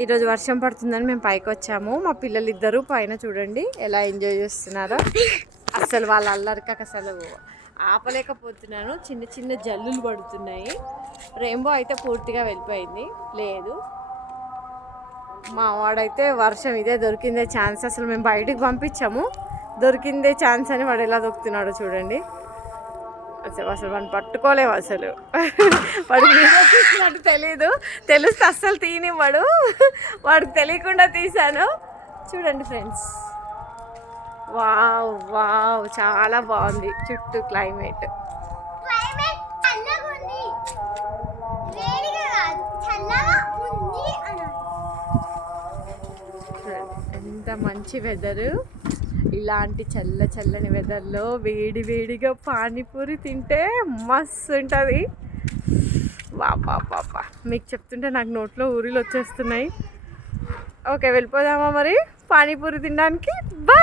ఈరోజు వర్షం పడుతుందని మేము పైకి వచ్చాము. మా పిల్లలు ఇద్దరు పైన చూడండి ఎలా ఎంజాయ్ చేస్తున్నారో. అసలు వాళ్ళ అల్లరికి అసలు ఆపలేకపోతున్నాను. చిన్న చిన్న జల్లులు పడుతున్నాయి. రెయిన్బో అయితే పూర్తిగా వెళ్ళిపోయింది. లేదు, మా వాడైతే వర్షం ఇదే దొరికిందే ఛాన్స్, అసలు మేము బయటికి పంపించాము, దొరికిందే ఛాన్స్ అని వాడు ఎలా దొక్కుతున్నాడో చూడండి. అసలు వాడిని పట్టుకోలేము. అసలు వాడికి తీసినట్టు తెలియదు, తెలిస్తే అస్సలు తీనివ్వడు. వాడికి తెలియకుండా తీశాను. చూడండి ఫ్రెండ్స్, వావ్ వావ్, చాలా బాగుంది చుట్టూ క్లైమేట్. ఎంత మంచి వెదరు. ఇలాంటి చల్లని వెదర్లో వేడి వేడిగా పానీపూరి తింటే మస్తు ఉంటుంది. బాబా, మీకు చెప్తుంటే నాకు నోట్లో ఊరిలు వచ్చేస్తున్నాయి. ఓకే, వెళ్ళిపోదామా మరి పానీపూరి తినడానికి? బాయ్.